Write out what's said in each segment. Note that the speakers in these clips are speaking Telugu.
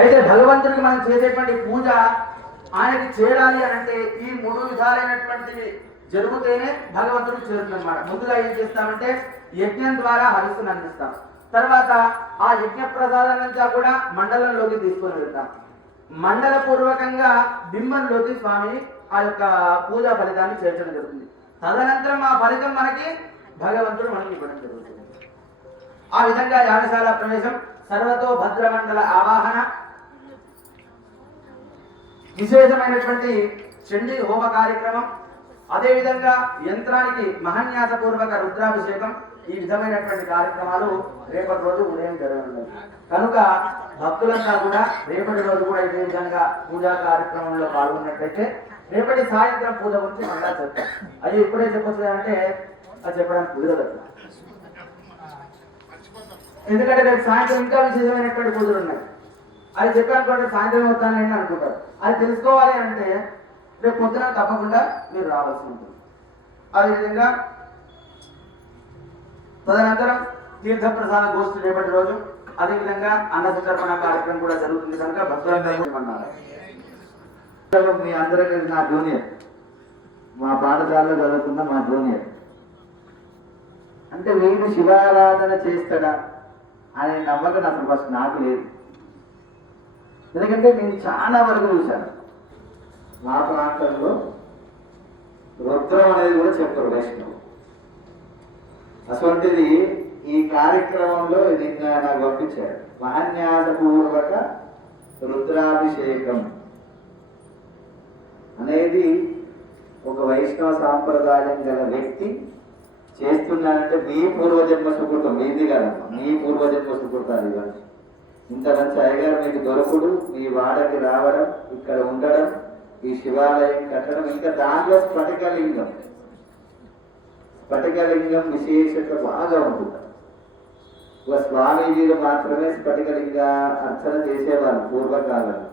అయితే భగవంతుడికి మనం చేసేటువంటి పూజ ఆయనకి చేరాలి అంటే ఈ 3 విధాలైనటువంటివి జరిగితేనే భగవంతుడికి చేరుతుందన్నమాట. ముందుగా ఏం చేస్తామంటే యజ్ఞం ద్వారా హవిస్సును అందిస్తాం. తర్వాత ఆ యజ్ఞ ప్రసాదాలంతా కూడా మండలంలోకి తీసుకొని వెళ్తాం. మండల పూర్వకంగా బింబంలోకి స్వామి ఆ యొక్క పూజా ఫలితాన్ని చేర్చడం జరుగుతుంది. తదనంతరం ఆ ఫలితం మనకి భగవంతుడు మనకి ఇవ్వడం జరుగుతుంది. ఆ విధంగా యాగశాల ప్రవేశం, సర్వతో భద్రమండల ఆవాహన, విశేషమైనటువంటి చండీ హోమ కార్యక్రమం, అదేవిధంగా యంత్రానికి మహాన్యాసపూర్వక రుద్రాభిషేకం, ఈ విధమైనటువంటి కార్యక్రమాలు రేపటి రోజు ఉదయం జరగనున్నాయి. కనుక భక్తులంతా కూడా రేపటి రోజు కూడా ఇదే విధంగా పూజా కార్యక్రమంలో పాల్గొన్నట్లయితే రేపటి సాయంత్రం పూజ గురించి మళ్ళా చెప్తాం. అది ఇప్పుడే చెప్పొచ్చు అంటే అది చెప్పడానికి కుదరదు. ఎందుకంటే రేపు సాయంత్రం ఇంకా విశేషమైనటువంటి పూజలు ఉన్నాయి. అది చెప్పానుకోండి సాయంత్రం వస్తానని అనుకుంటారు. అది తెలుసుకోవాలి అంటే రేపు పొద్దున తప్పకుండా మీరు రావాల్సి ఉంటుంది. అదేవిధంగా తదనంతరం తీర్థప్రసాద గోష్ఠి రేపటి రోజు, అదేవిధంగా అన్న సంతర్పణ కార్యక్రమం కూడా జరుగుతుంది. కనుక భక్తులందరూ మీ అందరికీ నా జూనియర్, మా పాఠశాలలో చదువుతున్న మా జూనియర్. అంటే వీడు శివారాధన చేస్తాడా అనే నమ్మకం అసలు ఫస్ట్ నాకు లేదు. ఎందుకంటే నేను చాలా వరకు చూశాను. మా ప్రాంతంలో రుద్రం అనేది కూడా చెప్పరు వైష్ణవు. అటువంటిది ఈ కార్యక్రమంలో నిన్న నాకు పంపించాడు. మహాన్యాసపూర్వక రుద్రాభిషేకం అనేది ఒక వైష్ణవ సాంప్రదాయం గల వ్యక్తి చేస్తున్నానంటే మీ పూర్వజన్మ సుకృతం, మీది కాదమ్మా, మీ పూర్వజన్మ సుకృతాలు ఇవన్నీ. ఇంత మంచి అయ్యగారు మీకు దొరకుడు, మీ వాడకి రావడం, ఇక్కడ ఉండడం, ఈ శివాలయం కట్టడం, ఇంకా దాంట్లో స్ఫటికలింగం విశేషత బాగా ఉంటుంది. ఒక స్వామీజీలు మాత్రమే స్ఫటికలింగ అర్చన చేసేవాళ్ళు పూర్వకాలంలో.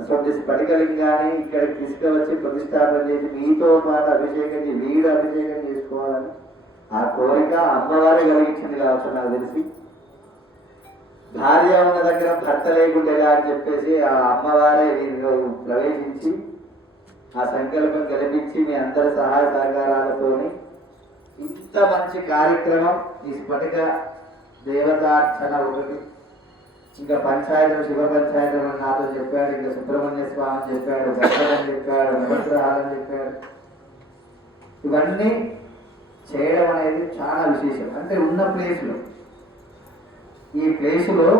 అటువంటి స్ఫటికలింగాన్ని ఇక్కడికి తీసుకువచ్చి ప్రతిష్టాపన చేసి మీతో పాటు అభిషేకం చేసి వీడు అభిషేకం చేసుకోవాలని ఆ కోరిక అమ్మవారే కలిగించింది కావచ్చు నాకు తెలిసి. భార్య ఉన్న దగ్గర భర్త లేకుండేలా అని చెప్పేసి ఆ అమ్మవారే వీరిలో ప్రవేశించి ఆ సంకల్పం గెలిపించి మీ అందరి సహాయ సహకారాలతోని ఇంత మంచి కార్యక్రమం, ఈ స్ఫటిక దేవతార్చన ఒకటి, ఇంకా పంచాయతీలు శివ పంచాయతీలు నాతో చెప్పాడు, ఇంకా సుబ్రహ్మణ్య స్వామి చెప్పాడు, గంగని చెప్పాడు, నవగ్రహాలని చెప్పాడు. ఇవన్నీ చేయడం అనేది చాలా విశేషం. అంటే ఉన్న ప్లేస్లో, ఈ ప్లేసులో